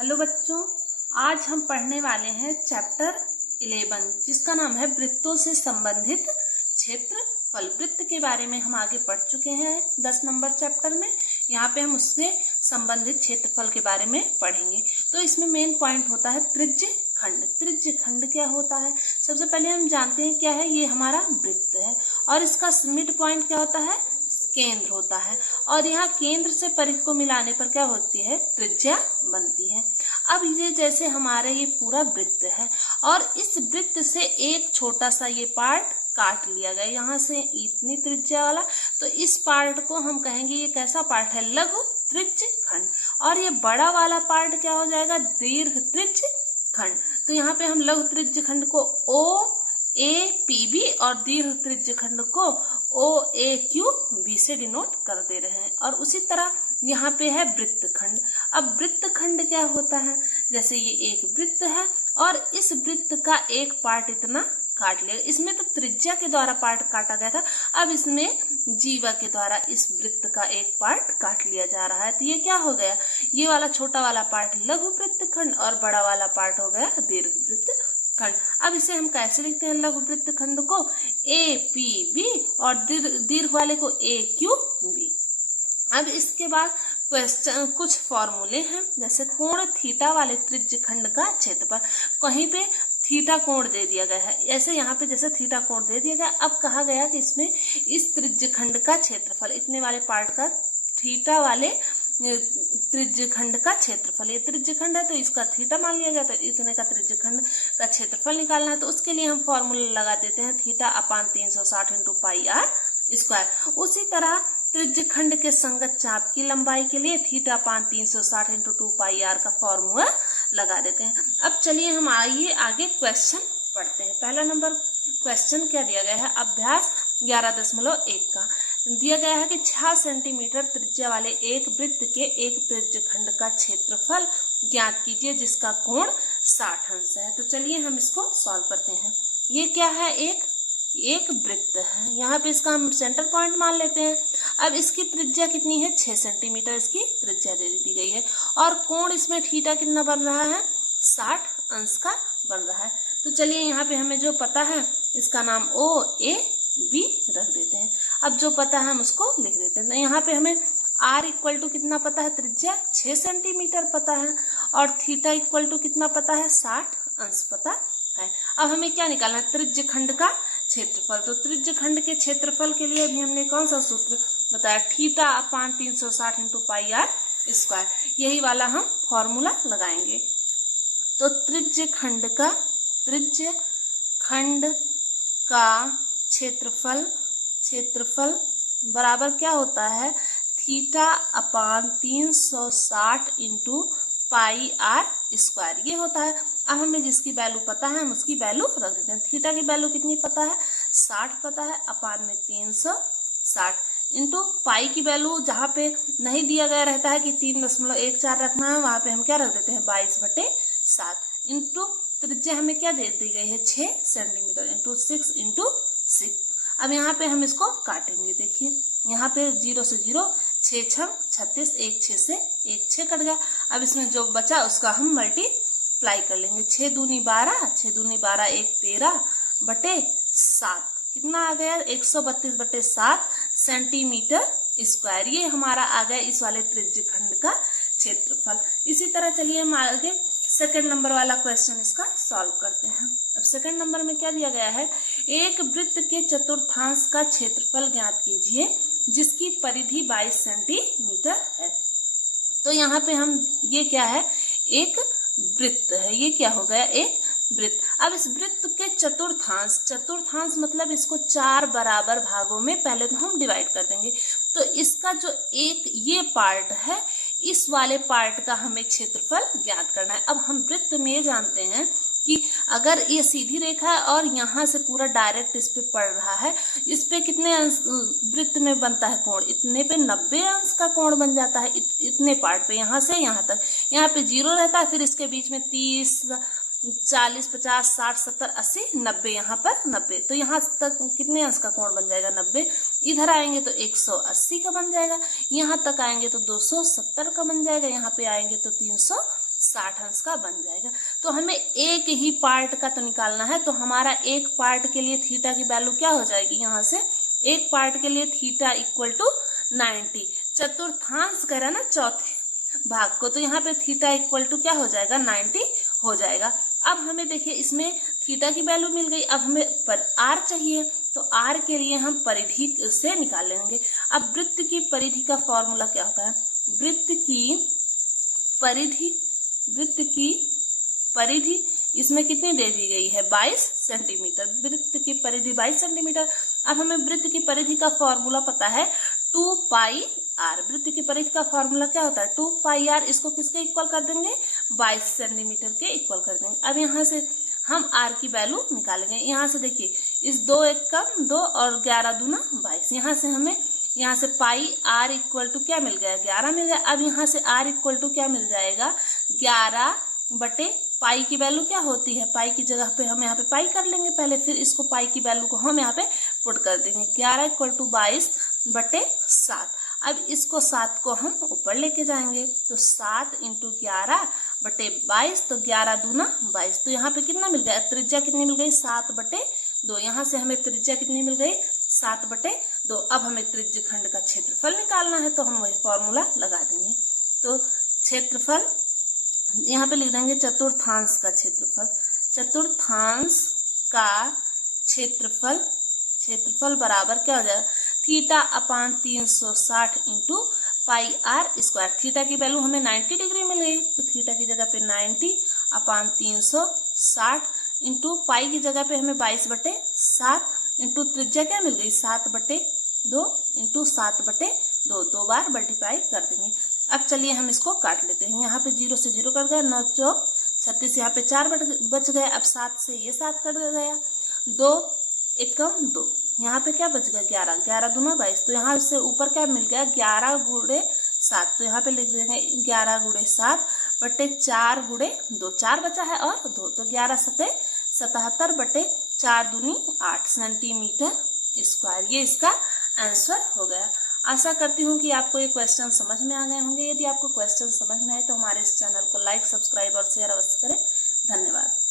Hello बच्चों, आज हम पढ़ने वाले हैं चैप्टर 11 जिसका नाम है वृत्तों से संबंधित क्षेत्रफल। वृत्त के बारे में हम आगे पढ़ चुके हैं 10 नंबर चैप्टर में। यहाँ पे हम उससे संबंधित क्षेत्रफल के बारे में पढ़ेंगे। तो इसमें मेन पॉइंट होता है त्रिज्य खंड। त्रिज्य खंड क्या होता है? सबसे पहले हम जानते हैं क्या है। ये हमारा वृत्त है और इसका मिड पॉइंट क्या होता है? केंद्र होता है। और यहाँ केंद्र से परिध को मिलाने पर क्या होती है? त्रिज्या बनती है। अब ये जैसे हमारा ये पूरा वृत्त है और इस वृत्त से एक छोटा सा ये पार्ट काट लिया गया, यहाँ से इतनी त्रिज्या वाला। तो इस पार्ट को हम कहेंगे ये कैसा पार्ट है? लघु त्रिज्य खंड। और ये बड़ा वाला पार्ट क्या हो जाएगा? दीर्घ त्रिज्य खंड। तो यहाँ पे हम लघु त्रिज्य खंड को ओ ए पी बी और दीर्घ त्रिज्य खंड को ओ ए क्यू बी से डिनोट कर दे रहे हैं। और उसी तरह यहाँ पे है वृत्त खंड। अब वृत्त खंड क्या होता है? जैसे ये एक वृत्त है और इस वृत्त का एक पार्ट इतना काट लिया। इसमें तो त्रिज्या के द्वारा पार्ट काटा गया था, अब इसमें जीवा के द्वारा इस वृत्त का एक पार्ट काट लिया जा रहा है। तो ये क्या हो गया? ये वाला छोटा वाला पार्ट लघु वृत्त खंड और बड़ा वाला पार्ट हो गया दीर्घ वृत्त खंड। अब इसे हम कैसे लिखते हैं? लघु वृत्त खंड को ए पी बी और दीर्घ वाले को ए क्यू बी। अब इसके बाद क्वेश्चन कुछ फॉर्मूले हैं, जैसे कोण थीटा वाले त्रिज्य खंड का क्षेत्रफल। कहीं पे थीटा कोण दे दिया गया है, ऐसे यहाँ पे जैसे थीटा कोण दे दिया गया। अब कहा गया कि इसमें इस त्रिज्य खंड का क्षेत्रफल, इतने वाले पार्ट का थीटा वाले त्रिज्य खंड का क्षेत्रफल, ये त्रिज्य खंड है तो इसका थीटा मान लिया गया, तो इतने का त्रिज्य खंड का क्षेत्रफल निकालना है। तो उसके लिए हम फॉर्मूला लगा देते हैं theta upon 360 into pi r square. उसी तरह त्रिज्य खंड के संगत चाप की लंबाई के लिए theta upon 360 into 2 pi r का फॉर्मूला लगा देते हैं। अब चलिए हम आगे क्वेश्चन पढ़ते हैं। पहला नंबर क्वेश्चन क्या दिया गया है? अभ्यास 11.1 का दिया गया है कि 6 सेंटीमीटर त्रिज्या वाले एक वृत्त के एक त्रिज्य खंड का क्षेत्रफल ज्ञात कीजिए जिसका कोण 60 अंश है। तो चलिए हम इसको सॉल्व करते हैं। ये क्या है? एक वृत्त है। यहाँ पे इसका हम सेंटर पॉइंट मान लेते हैं। अब इसकी त्रिज्या कितनी है? 6 सेंटीमीटर इसकी त्रिज्या दे दी गई है और कोण इसमें थीटा कितना बन रहा है? 60 अंश का बन रहा है। तो चलिए यहाँ पे हमें जो पता है इसका नाम ओ ए बी रख देते हैं। अब जो पता है हम उसको लिख देते हैं। तो यहाँ पे हमें आर इक्वल टू कितना पता है? त्रिज्या 6 सेंटीमीटर पता है और थीटा इक्वल टू कितना पता है? 60 अंश पता है। अब हमें क्या निकालना है? त्रिज्य खंड का क्षेत्रफल। तो त्रिज्य खंड के क्षेत्रफल के लिए भी हमने कौन सा सूत्र बताया? Theta upon 360 into pi r square. यही वाला हम फॉर्मूला लगाएंगे। तो त्रिज्य खंड का क्षेत्रफल बराबर क्या होता है? Theta upon 360 into pi r square, ये होता है। अब हमें जिसकी वैल्यू पता है हम उसकी वैल्यू रख देते हैं। थीटा की वैल्यू कितनी पता है? 60 पता है, अपान में 360 इंटू पाई की वैल्यू जहाँ पे नहीं दिया गया रहता है कि 3.14 रखना है, वहां पे हम क्या रख देते हैं? 22/7 इंटू त्रिज्या हमें क्या दे दी गई है? 6 सेंटीमीटर इंटू 6 इंटू 6। अब यहाँ पे हम इसको काटेंगे। देखिए यहाँ पे 0 से 0, 6 6 36, 1 6 से 1 6 कट गया। अब इसमें जो बचा उसका हम मल्टीप्लाई कर लेंगे। 6 दूनी 12, 6 दूनी 12, 1 13/7 कितना आ गया? 132/7 सेंटीमीटर स्क्वायर। ये हमारा आ गया इस वाले त्रिज्य खंड का क्षेत्रफल। इसी तरह चलिए हम आगे सेकंड नंबर वाला क्वेश्चन इसका सॉल्व करते हैं। अब सेकंड नंबर में क्या दिया गया है? एक वृत्त के चतुर्थांश का क्षेत्रफल ज्ञात कीजिए जिसकी परिधि 22 सेंटीमीटर है। तो यहाँ पे हम ये क्या है? एक वृत्त है। ये क्या हो गया? एक वृत्त। अब इस वृत्त के चतुर्थांश मतलब इसको 4 बराबर भागों में पहले तो हम डिवाइड कर देंगे। तो इसका जो एक ये पार्ट है, इस वाले पार्ट का हमें क्षेत्रफल ज्ञात करना है। अब हम वृत्त में जानते हैं कि अगर ये सीधी रेखा है और यहाँ से पूरा डायरेक्ट इस पे पड़ रहा है, इस पे कितने अंश वृत्त में बनता है कोण? इतने पे 90 अंश का कोण बन जाता है। इतने पार्ट पे यहाँ से यहाँ तक। यहाँ पे 0 रहता है, फिर इसके बीच में 30 40 50 60 70 80 90, यहाँ पर 90। तो यहाँ तक कितने अंश का कोण बन जाएगा? 90। इधर आएंगे तो 180 का बन जाएगा, यहाँ तक आएंगे तो 270 का बन जाएगा, यहाँ पे आएंगे तो 360 60 अंश का बन जाएगा। तो हमें एक ही पार्ट का तो निकालना है, तो हमारा एक पार्ट के लिए थीटा की वैल्यू क्या हो जाएगी, यहाँ से एक पार्ट के लिए थीटा इक्वल टू 90, चतुर्थांश कह रहा है ना चौथे भाग को, तो यहाँ पे थीटा इक्वल टू क्या हो जाएगा, 90 हो जाएगा। अब हमें देखिए इसमें थीटा की वैल्यू मिल गई, अब हमें आर चाहिए, तो आर के लिए हम परिधि से निकाल लेंगे। अब वृत्त की परिधि का फॉर्मूला क्या होता है, वृत्त की परिधि इसमें कितनी दे दी गई है, 22 सेंटीमीटर, वृत्त की परिधि 22 सेंटीमीटर। अब हमें वृत्त की परिधि का फॉर्मूला पता है 2 पाई आर, वृत्त की परिधि का फॉर्मूला क्या होता है 2 पाई आर, इसको किसके इक्वल कर देंगे, 22 सेंटीमीटर के इक्वल कर देंगे। अब यहाँ से हम आर की वैल्यू निकालेंगे, यहाँ से देखिए इस 2 एक कम 2 और 11 दूना 22, यहाँ से हमें यहाँ से पाई आर इक्वल टू क्या मिल गया, 11 मिल गया। अब यहाँ से आर इक्वल टू क्या मिल जाएगा, 11 बटे पाई की वैल्यू क्या होती है, पाई की जगह पे हम यहाँ पे पाई कर लेंगे पहले, फिर इसको पाई की वैल्यू को हम यहाँ पे पुट कर देंगे, 11 इक्वल टू 22 बटे 7। अब इसको 7 को हम ऊपर लेके जाएंगे, तो 7 इंटू 11 बटे 22, तो 11 दूना 22, तो यहाँ पे कितना मिल गया, त्रिज्या कितनी मिल गई, 7 बटे 2, यहाँ से हमें त्रिज्या कितनी मिल गई, 7 बटे 2। अब हमें त्रिज्य खंड का क्षेत्रफल निकालना है, तो हम वही फॉर्मूला लगा देंगे। तो क्षेत्रफल यहाँ पे लिख देंगे चतुर्थांश का क्षेत्रफल, चतुर्थांश का क्षेत्रफल बराबर क्या हो जाएगा, theta upon 360 into pi r square. थीटा की वैल्यू हमें 90 डिग्री मिल गई, तो थीटा की जगह पे 90 अपान 360 इंटू पाई की जगह पे हमें 22 बटे 7 इंटू त्रिज्या क्या मिल गई, 7 बटे 2 इंटू 7 बटे 2, 2 बार मल्टीप्लाई कर देंगे। अब चलिए हम इसको काट लेते हैं, यहाँ पे 0 से 0 कट गया, 9 चौक 36, यहाँ पे 4 बच गए। अब 7 से ये 7 कट गया, 2 एकम 2, यहाँ पे क्या बच गया, 11, 11 दूना 22, तो यहाँ से ऊपर क्या मिल गया, 11 गुणे 7, तो यहाँ पे लिख देंगे 11 गुणे 7 बटे 4 गुणे 2, 4 बचा है और 2, तो 11 सते 77 बटे 4 दूनी 8 सेंटीमीटर स्क्वायर, ये इसका आंसर हो गया। आशा करती हूँ कि आपको ये क्वेश्चन समझ में आ गए होंगे। यदि आपको क्वेश्चन समझ में आए तो हमारे इस चैनल को लाइक, सब्सक्राइब और शेयर अवश्य करें। धन्यवाद।